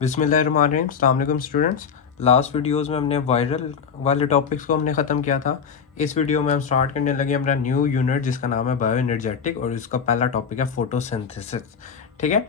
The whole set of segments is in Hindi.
बिस्मिल्लाहिर्रहमानिर्रहीम। अस्सलाम वालेकुम स्टूडेंट्स। लास्ट वीडियोस में हमने वायरल वाले टॉपिक्स को हमने ख़त्म किया था। इस वीडियो में हम स्टार्ट करने लगे हमारा न्यू यूनिट जिसका नाम है बायो एनर्जेटिक और इसका पहला टॉपिक है फोटोसिंथेसिस। ठीक है,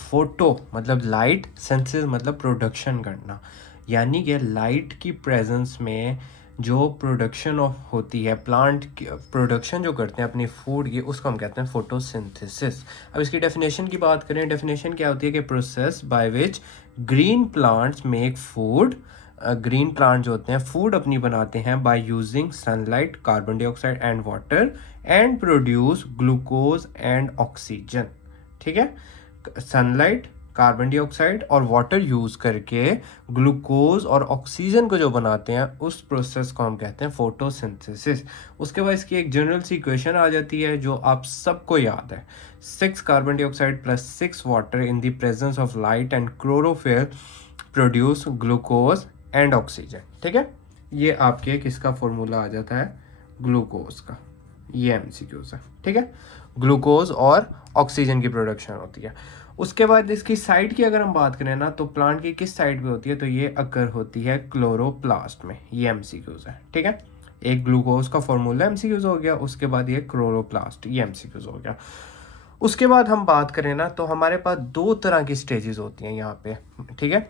फोटो मतलब लाइट, सिंथेसिस मतलब प्रोडक्शन करना, यानी कि लाइट की प्रेजेंस में जो प्रोडक्शन ऑफ होती है, प्लांट की प्रोडक्शन जो करते हैं अपनी फूड की, उसको हम कहते हैं फोटोसिंथेसिस। अब इसकी डेफिनेशन की बात करें, डेफिनेशन क्या होती है कि process by which green plants make food. Green plant जो होते हैं फूड अपनी बनाते हैं by using sunlight, carbon dioxide and water and produce glucose and oxygen. ठीक है, सनलाइट, कार्बन डाइऑक्साइड और वाटर यूज़ करके ग्लूकोज और ऑक्सीजन को जो बनाते हैं उस प्रोसेस को हम कहते हैं फोटोसिंथेसिस। उसके बाद इसकी एक जनरल सी इक्वेशन आ जाती है जो आप सबको याद है, 6 carbon dioxide plus 6 water in the presence of light and chlorophyll produce glucose and oxygen. ठीक है, ये आपके किसका फॉर्मूला आ जाता है, ग्लूकोज का। ये एमसीक्यूज है। ठीक है, ग्लूकोज और ऑक्सीजन की प्रोडक्शन होती है। उसके बाद इसकी साइड की अगर हम बात करें ना, तो प्लांट की किस साइड पे होती है, तो ये अकर होती है क्लोरोप्लास्ट में। ये एमसीक्यूज है। ठीक है, एक ग्लूकोज का फॉर्मूला एमसीक्यूज हो गया, उसके बाद ये क्लोरोप्लास्ट, ये एमसीक्यूज हो गया। उसके बाद हम बात करें ना, तो हमारे पास दो तरह की स्टेजेस होती हैं यहाँ पे। ठीक है,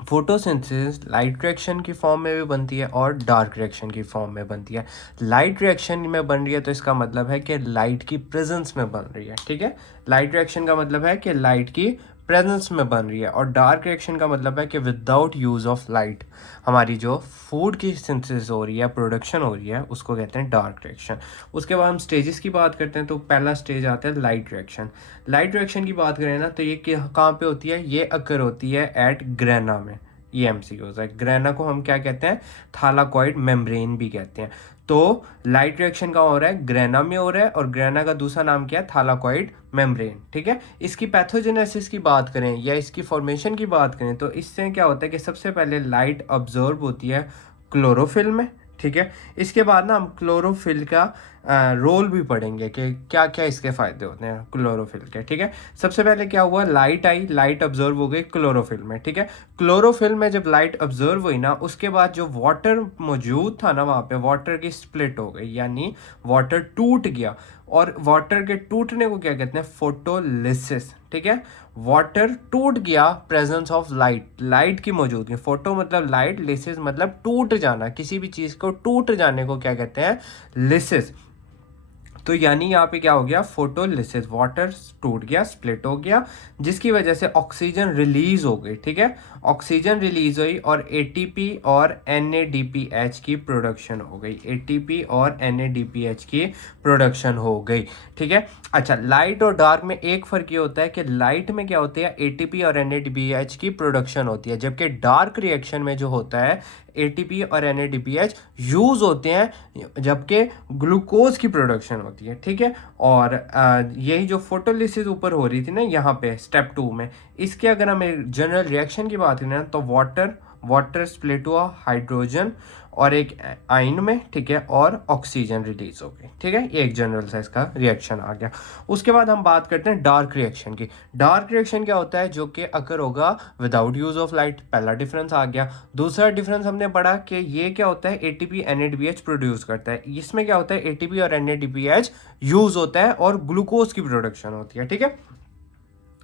फोटोसिंथेसिस लाइट रिएक्शन की फॉर्म में भी बनती है और डार्क रिएक्शन की फॉर्म में बनती है। लाइट रिएक्शन में बन रही है तो इसका मतलब है कि लाइट की प्रेजेंस में बन रही है। ठीक है, लाइट रिएक्शन का मतलब है कि लाइट की प्रेजेंस में बन रही है, और डार्क रिएक्शन का मतलब है कि विदाउट यूज़ ऑफ लाइट हमारी जो फूड की सिंथेसिस हो रही है, प्रोडक्शन हो रही है, उसको कहते हैं डार्क रिएक्शन। उसके बाद हम स्टेजेस की बात करते हैं, तो पहला स्टेज आता है लाइट रिएक्शन। लाइट रिएक्शन की बात करें ना, तो ये कहाँ पे होती है, ये अकर होती है एट ग्रेना में। ये एमसीक्यूज है। ग्रेना को हम क्या कहते हैं, थालाकॉइड मेम्ब्रेन भी कहते हैं। तो लाइट रिएक्शन का हो रहा है ग्रेना में हो रहा है, और ग्रेना का दूसरा नाम क्या है, थालाकॉइड मेम्ब्रेन। ठीक है, इसकी पैथोजेनेसिस की बात करें या इसकी फॉर्मेशन की बात करें, तो इससे क्या होता है कि सबसे पहले लाइट ऑब्जर्व होती है क्लोरोफिल में। ठीक है, इसके बाद ना हम क्लोरोफिल का रोल भी पढ़ेंगे कि क्या क्या इसके फ़ायदे होते हैं क्लोरोफिल के। ठीक है, सबसे पहले क्या हुआ, लाइट आई, लाइट ऑब्जर्व हो गई क्लोरोफिल में। ठीक है, क्लोरोफिल में जब लाइट ऑब्जर्व हुई ना, उसके बाद जो वाटर मौजूद था ना वहाँ पे, वाटर की स्प्लिट हो गई, यानी वाटर टूट गया। और वाटर के टूटने को क्या कहते हैं, फोटोलिसिस। ठीक है, वाटर टूट गया प्रेजेंस ऑफ लाइट, लाइट की मौजूदगी। फोटो मतलब लाइट, लिसिस मतलब टूट जाना, किसी भी चीज़ को टूट जाने को क्या कहते हैं, लिसिस। तो यानी यहाँ पे क्या हो गया, फोटोलिसिस, वाटर टूट गया, स्प्लिट हो गया, जिसकी वजह से ऑक्सीजन रिलीज हो गई। ठीक है, ऑक्सीजन रिलीज हुई और एटीपी और एनएडीपीएच की प्रोडक्शन हो गई, एटीपी और एनएडीपीएच की प्रोडक्शन हो गई। ठीक है, अच्छा, लाइट और डार्क में एक फ़र्क ये होता है कि लाइट में क्या होती है, एटीपी और एनएडीपीएच की प्रोडक्शन होती है, जबकि डार्क रिएक्शन में जो होता है एटीपी और एनएडीपीएच यूज़ होते हैं, जबकि ग्लूकोज की प्रोडक्शन होती है। ठीक है, और यही जो फोटोलिसिस ऊपर हो रही थी ना यहाँ पे स्टेप 2 में, इसके अगर हम एक जनरल रिएक्शन की बात करें ना, तो वाटर स्प्लिट हुआ हाइड्रोजन और एक आयन में। ठीक है, और ऑक्सीजन रिलीज हो गई। ठीक है, ये एक जनरल सा इसका रिएक्शन आ गया। उसके बाद हम बात करते हैं डार्क रिएक्शन की। डार्क रिएक्शन क्या होता है, जो कि अकर होगा विदाउट यूज ऑफ लाइट। पहला डिफरेंस आ गया। दूसरा डिफरेंस हमने पढ़ा कि ये क्या होता है, एटीपी एनएडीपीएच प्रोड्यूस करता है। इसमें क्या होता है, एटीपी और एनएडीपीएच यूज होता है और ग्लूकोज की प्रोडक्शन होती है। ठीक है,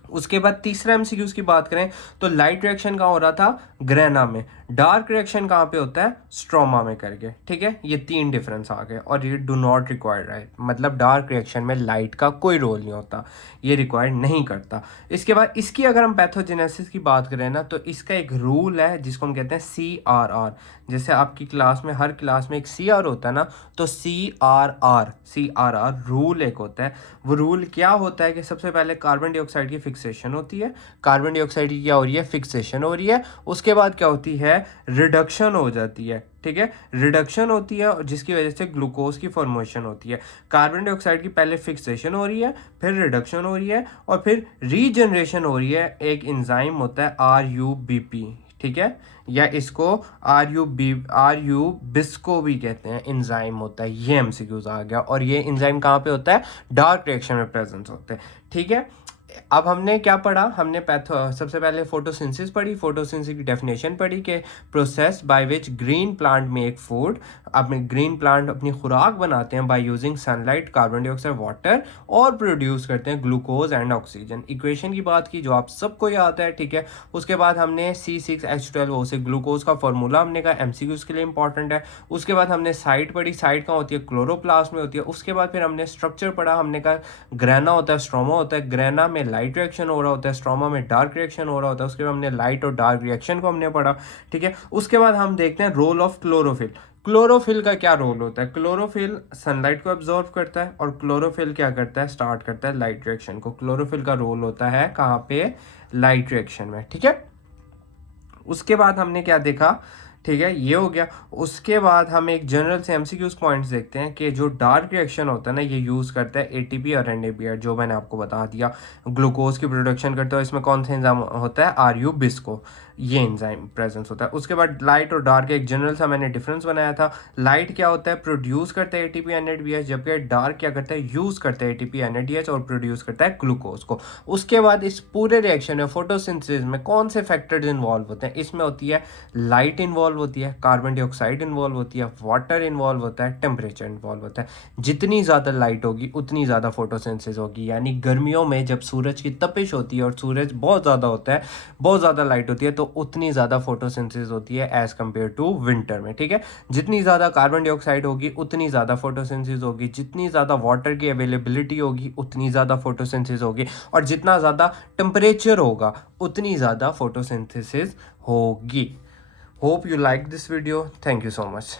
उसके बाद तीसरा एमसीक्यूज की बात करें, तो लाइट रिएक्शन कहाँ हो रहा था, ग्रेना में। डार्क रिएक्शन कहाँ पे होता है, स्ट्रोमा में करके। ठीक है, ये 3 डिफरेंस आ गए, और ये डू नॉट रिक्वायर्ड है, मतलब डार्क रिएक्शन में लाइट का कोई रोल नहीं होता, ये रिक्वायर्ड नहीं करता। इसके बाद इसकी अगर हम पैथोजेनेसिस की बात करें ना, तो इसका एक रूल है जिसको हम कहते हैं CRR। जैसे आपकी क्लास में, हर क्लास में एक CR होता है ना, तो CRR रूल एक होता है। वो रूल क्या होता है कि सबसे पहले कार्बन डाइऑक्साइड की फिक्सेशन होती है, कार्बन डाइऑक्साइड की क्या हो रही है, फिक्सेशन हो रही है। उसके बाद क्या होती है, रिडक्शन हो जाती है। ठीक है, रिडक्शन होती है, और जिसकी वजह से ग्लूकोज की फॉर्मेशन होती है। कार्बन डाइऑक्साइड की पहले फिक्सेशन हो रही है, फिर रिडक्शन हो रही है, और फिर रीजनरेशन हो रही है। एक एंजाइम होता है RUBP। ठीक है, या इसको RU बिस्को भी कहते हैं, एंजाइम होता है। ये एमसीक्यूज आ गया, और ये एंजाइम कहाँ पे होता है, डार्क रिएक्शन में प्रेजेंस होते हैं। ठीक है, अब हमने क्या पढ़ा, हमने सबसे पहले फोटोसिंथेसिस पढ़ी, फोटोसिंथेसिस की डेफिनेशन पढ़ी कि process by which green plant make food, अपने ग्रीन प्लांट अपनी खुराक बनाते हैं by using sunlight, carbon dioxide, water, और प्रोड्यूस करते हैं ग्लूकोज एंड ऑक्सीजन। इक्वेशन की बात की जो आप सबको याद है, ठीक है। उसके बाद हमने C6H12O से ग्लूकोज का फॉर्मूला हमने कहा, MCQs के लिए इंपॉर्टेंट है। उसके बाद हमने साइट पढ़ी, साइट कहाँ होती है, क्लोरोप्लास्ट में होती है। उसके बाद फिर हमने स्ट्रक्चर पढ़ा, हमने कहा ग्रेना होता है, स्ट्रोमा होता है, ग्रेना में लाइट रिएक्शन हो रहा होता है, स्ट्रोमा में डार्क रिएक्शन हो रहा होता है। उसके बाद हमने लाइट और डार्क रिएक्शन को हमने पढ़ा, ठीक है। उसके बाद हम देखते हैं रोल ऑफ क्लोरोफिल। क्लोरोफिल का क्या रोल होता है? क्लोरोफिल सनलाइट को एब्जॉर्ब करता है, और क्लोरोफिल क्या करता है, स्टार्ट करता है लाइट रिएक्शन को। क्लोरोफिल का रोल होता है कहाँ पे, लाइट रिएक्शन में, ठीक है। उसके बाद हमने क्या देखा, ठीक है, ये हो गया। उसके बाद हम एक जनरल से MCQs पॉइंट्स देखते हैं कि जो डार्क रिएक्शन होता है ना, ये यूज़ करता है ATP और NADH, जो मैंने आपको बता दिया। ग्लूकोज की प्रोडक्शन करता है, इसमें कौन सा एंजाइम होता है, RU बिस्को, ये एंजाइम प्रेजेंस होता है। उसके बाद लाइट और डार्क एक जनरल सा मैंने डिफरेंस बनाया था। लाइट क्या होता है, प्रोड्यूस करता है ATP NADH, जबकि डार्क क्या करता है, यूज़ करता है ATP NADH और प्रोड्यूस करता है ग्लूकोज को। उसके बाद इस पूरे रिएक्शन में फोटोसिंथेसिस में कौन से फैक्टर्स इन्वॉल्व होते हैं? इसमें होती है लाइट इन्वॉल्व होती है, कार्बन डाइऑक्साइड इन्वॉल्व होती है, वाटर इन्वॉल्व होता है, टेम्परेचर इन्वॉल्व होता है। जितनी ज़्यादा लाइट होगी उतनी ज़्यादा फोटोसिंथेसिस होगी। यानी गर्मियों में जब सूरज की तपिश होती है और सूरज बहुत ज़्यादा होता है, बहुत ज़्यादा लाइट होती है, तो उतनी ज़्यादा फोटोसिंथेसिस होती है एज़ कम्पेयर टू विंटर में, ठीक है। जितनी ज़्यादा कार्बन डाइऑक्साइड होगी उतनी ज़्यादा फोटोसिंथेसिस होगी, जितनी ज़्यादा वाटर की अवेलेबिलिटी होगी उतनी ज़्यादा फोटोसिंथेसिस होगी, और जितना ज़्यादा टेम्परेचर होगा उतनी ज़्यादा फोटोसिंथेसिस होगी। Hope you like this video. Thank you so much.